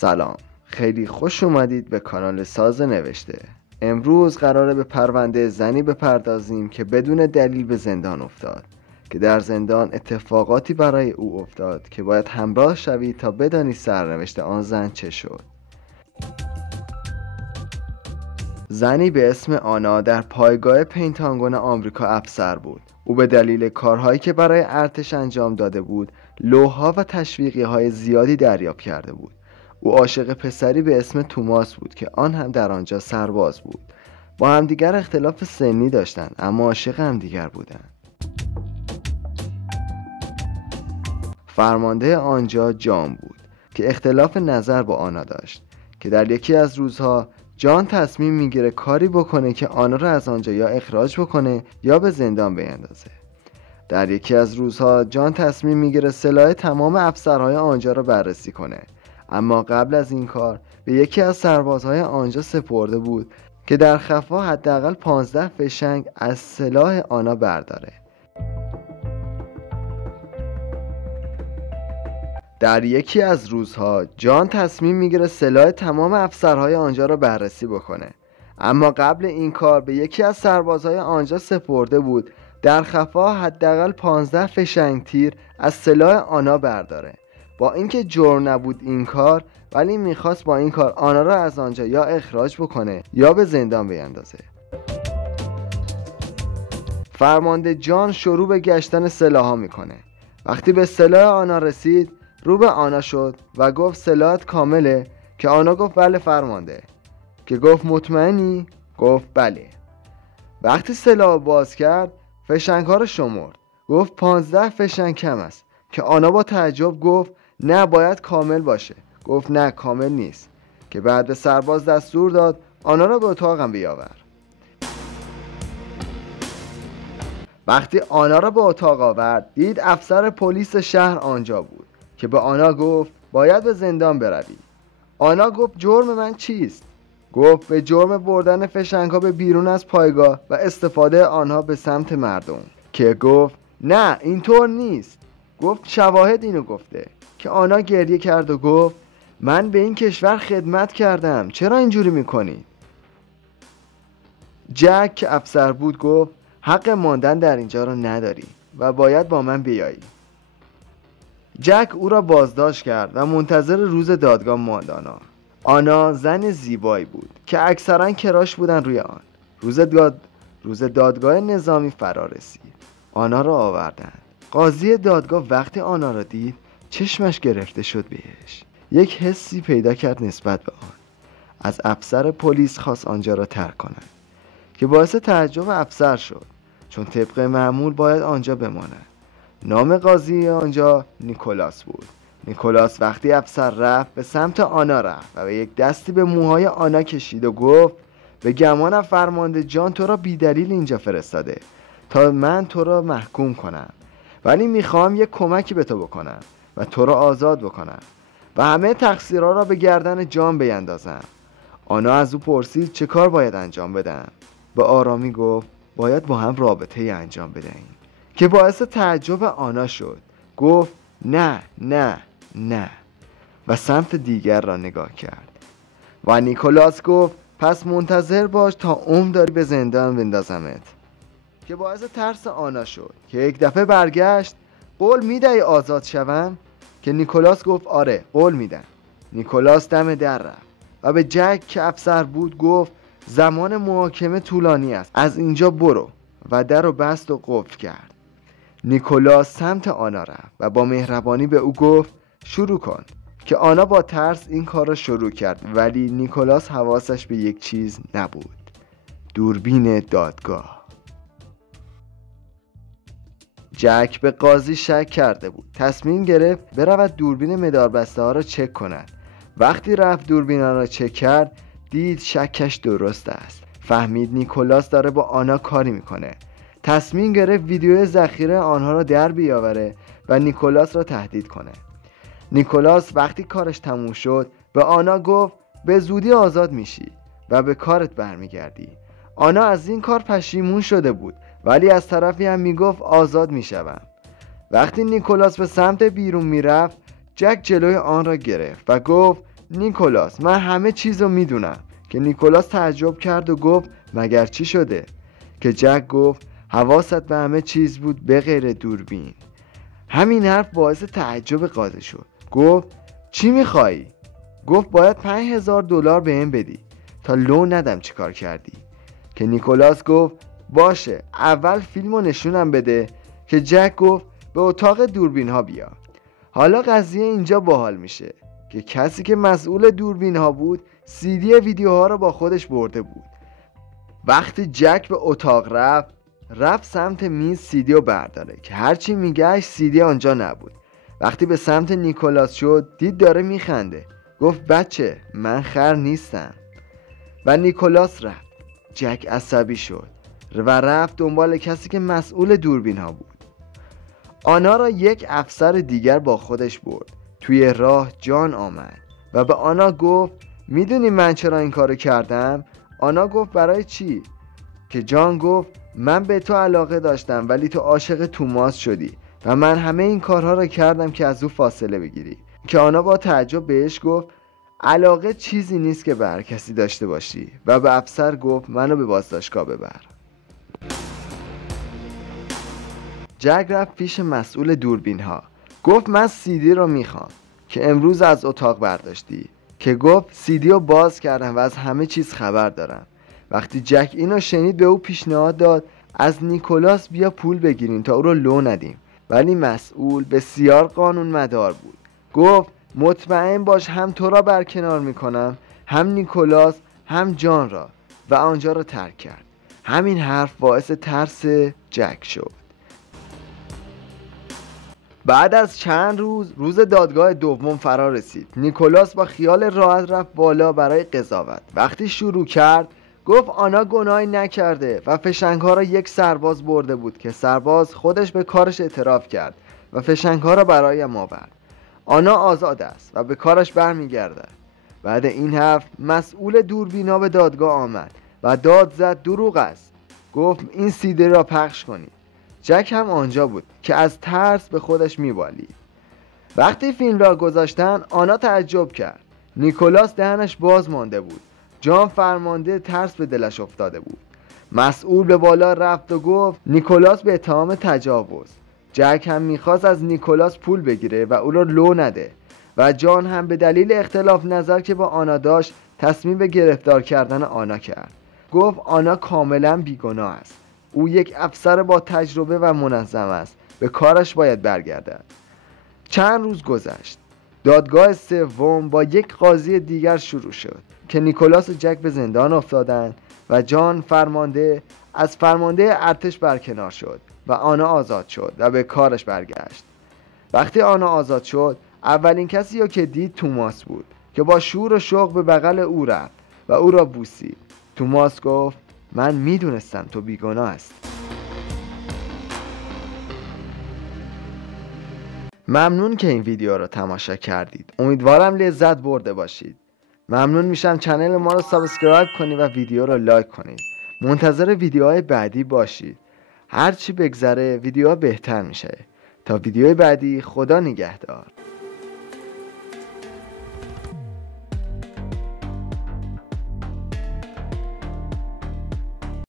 سلام، خیلی خوش اومدید به کانال ساز نوشته. امروز قراره به پرونده زنی بپردازیم که بدون دلیل به زندان افتاد، که در زندان اتفاقاتی برای او افتاد که باید همراه شوید تا بدانید سرنوشت آن زن چه شد. زنی به اسم آنا در پایگاه پنتاگون آمریکا افسر بود. او به دلیل کارهایی که برای ارتش انجام داده بود، لوح‌ها و تشویقی‌های زیادی دریافت کرده بود. او عاشق پسری به اسم توماس بود که آن هم در آنجا سرباز بود. با همدیگر اختلاف سنی داشتند اما عاشق همدیگر بودند. فرمانده آنجا جان بود که اختلاف نظر با آنا داشت، که در یکی از روزها جان تصمیم میگیره کاری بکنه که آنا را از آنجا یا اخراج بکنه یا به زندان بیندازه. در یکی از روزها جان تصمیم میگیره سلاح تمام افسرهای آنجا را بررسی کنه، اما قبل از این کار به یکی از سربازهای آنجا سپرده بود که در خفا حداقل 15 فشنگ از سلاح آنا برداره. در یکی از روزها جان تصمیم میگیره سلاح تمام افسرهای آنجا را بررسی بکنه، اما قبل این کار به یکی از سربازهای آنجا سپرده بود در خفا حداقل 15 فشنگ تیر از سلاح آنا برداره. با اینکه جرم نبود این کار، ولی میخواست با این کار آنا را از آنجا یا اخراج بکنه یا به زندان بیندازه. فرمانده جان شروع به گشتن سلاح‌ها میکنه. وقتی به سلاح آنا رسید، رو به آنا شد و گفت سلاحت کامله؟ که آنا گفت بله فرمانده. که گفت مطمئنی؟ گفت بله. وقتی سلاح باز کرد، فشنگ‌ها رو شمرد، گفت 15 فشنگ کم است. که آنا با تعجب گفت نه، باید کامل باشه. گفت نه، کامل نیست. که بعد به سرباز دستور داد آنا را به اتاقم بیاور. وقتی آنا را به اتاق آورد، دید افسر پلیس شهر آنجا بود که به آنا گفت باید به زندان بروی. آنا گفت جرم من چیست؟ گفت به جرم بردن فشنگ‌ها به بیرون از پایگاه و استفاده آنها به سمت مردم. که گفت نه، اینطور نیست. گفت شواهد اینو گفته. که آنا گریه کرد و گفت من به این کشور خدمت کردم، چرا اینجوری میکنی؟ جک که افسر بود گفت حق ماندن در اینجا رو نداری و باید با من بیایی. جک او را بازداشت کرد و منتظر روز دادگاه ماند. آنا زن زیبایی بود که اکثرا کراش بودن روی آن. روز دادگاه نظامی فرا رسید. آنا را آوردند. قاضی دادگاه وقتی آنا را دید چشمش گرفته شد بهش. یک حسی پیدا کرد نسبت به آن. از افسر پلیس خواست آنجا را ترک کند، که باعث تعجب افسر شد، چون طبق معمول باید آنجا بماند. نام قاضی آنجا نیکولاس بود. نیکولاس وقتی افسر رفت به سمت آنا رفت و به یک دستی به موهای آنا کشید و گفت به گمانم فرمانده جان تو را بی‌دلیل اینجا فرستاده تا من تو را محکوم کنم، ولی میخوام یک کمکی به تو بکنم و تو را آزاد بکنم و همه تقصیرها را به گردن جان بیندازم. آنا از او پرسید چه کار باید انجام بدم؟ به آرامی گفت باید با هم رابطه انجام بدهیم، که باعث تعجب آنا شد. گفت نه نه نه و سمت دیگر را نگاه کرد. و نیکولاس گفت پس منتظر باش تا عمر داری به زندان بندازمت، که باعث ترس آنا شد که یک دفعه برگشت. قول میدهی آزاد شوم؟ که نیکولاس گفت آره، قول میدم. نیکولاس دم در رفت و به جک که افسر بود گفت زمان محاکمه طولانی است، از اینجا برو، و در رو بست و قفل کرد. نیکولاس سمت آنا رفت و با مهربانی به او گفت شروع کن. که آنا با ترس این کار را شروع کرد، ولی نیکولاس حواسش به یک چیز نبود: دوربین دادگاه. جک به قاضی شک کرده بود. تصمیم گرفت برود دوربین مداربسته ها را چک کند. وقتی رفت دوربین ها را چک کرد، دید شکش درست است. فهمید نیکولاس داره با آنا کاری میکنه. تصمیم گرفت ویدیو ذخیره آنها را در بیاوره و نیکولاس را تهدید کنه. نیکولاس وقتی کارش تموم شد به آنا گفت به زودی آزاد میشی و به کارت برمیگردی. آنا از این کار پشیمون شده بود، ولی از طرفی هم میگفت آزاد میشوم. وقتی نیکولاس به سمت بیرون میرفت، جک جلوی آن را گرفت و گفت نیکولاس من همه چیز رو میدونم. که نیکولاس تعجب کرد و گفت مگر چی شده؟ که جک گفت حواست به همه چیز بود به غیر دوربین. همین حرف باعث تعجب قاضی شد. گفت چی میخوایی؟ گفت باید $5000 بهم بدی تا لو ندم چی کار کردی. که نیکولاس گفت باشه اول فیلمو نشونم بده. که جک گفت به اتاق دوربین ها بیا. حالا قضیه اینجا باحال میشه که کسی که مسئول دوربین ها بود CD ویدیوها رو با خودش برده بود. وقتی جک به اتاق رفت سمت میز CD رو برداره که هرچی میگشت CD آنجا نبود. وقتی به سمت نیکولاس شد دید داره میخنده. گفت بچه من خر نیستم. و نیکولاس رفت. جک عصبی شد و رفت دنبال کسی که مسئول دوربین ها بود. آنا را یک افسر دیگر با خودش برد. توی راه جان آمد و به آنا گفت میدونی من چرا این کارو کردم؟ آنا گفت برای چی؟ که جان گفت من به تو علاقه داشتم ولی تو عاشق توماس شدی و من همه این کارها رو کردم که از او فاصله بگیری. که آنا با تعجب بهش گفت علاقه چیزی نیست که به هر کسی داشته باشی و به افسر گفت منو به بازداشتگاه ببر. جک رفت پیش مسئول دوربین ها. گفت من CD رو میخوام که امروز از اتاق برداشتی. که گفت CD رو باز کردم و از همه چیز خبر دارم. وقتی جک اینو شنید به او پیشنهاد داد از نیکولاس بیا پول بگیریم تا او رو لو ندیم. ولی مسئول بسیار قانون مدار بود. گفت مطمئن باش هم تو را برکنار میکنم هم نیکولاس هم جان را. و آنجا را ترک کرد. همین حرف باعث ترس جک شد. بعد از چند روز دادگاه دوم فرا رسید. نیکولاس با خیال راحت رفت بالا برای قضاوت. وقتی شروع کرد گفت آنا گناهی نکرده و فشنگ‌ها را یک سرباز برده بود که سرباز خودش به کارش اعتراف کرد و فشنگ‌ها را برایم آورد. آنا آزاد است و به کارش برمیگردد. بعد این حرف مسئول دوربینا به دادگاه آمد و داد زد دروغ است. گفت این CD را پخش کنید. جک هم آنجا بود که از ترس به خودش میبالید. وقتی فیلم را گذاشتن آنا تعجب کرد. نیکولاس دهنش باز مانده بود. جان فرمانده ترس به دلش افتاده بود. مسئول به بالا رفت و گفت نیکولاس به اتهام تجاوز. جک هم میخواست از نیکولاس پول بگیره و او را لو نده و جان هم به دلیل اختلاف نظر که با آنا داشت تصمیم به گرفتار کردن آنا کرد. گفت آنا کاملا بیگناه است. او یک افسر با تجربه و منظم است. به کارش باید برگردد. چند روز گذشت. دادگاه سوم با یک قاضی دیگر شروع شد که نیکولاس و جک به زندان افتادند و جان از فرمانده ارتش برکنار شد و آنا آزاد شد و به کارش برگشت. وقتی آنا آزاد شد اولین کسی که دید توماس بود که با شور و شوق به بغل او رفت و او را بوسید. توماس گفت من میدونستم تو بیگناه هستی. ممنون که این ویدیو را تماشا کردید. امیدوارم لذت برده باشید. ممنون میشم چنل ما رو سابسکرایب کنید و ویدیو رو لایک کنید. منتظر ویدیوهای بعدی باشید. هرچی بگذره ویدیوها بهتر میشه. تا ویدیو بعدی خدا نگهدار.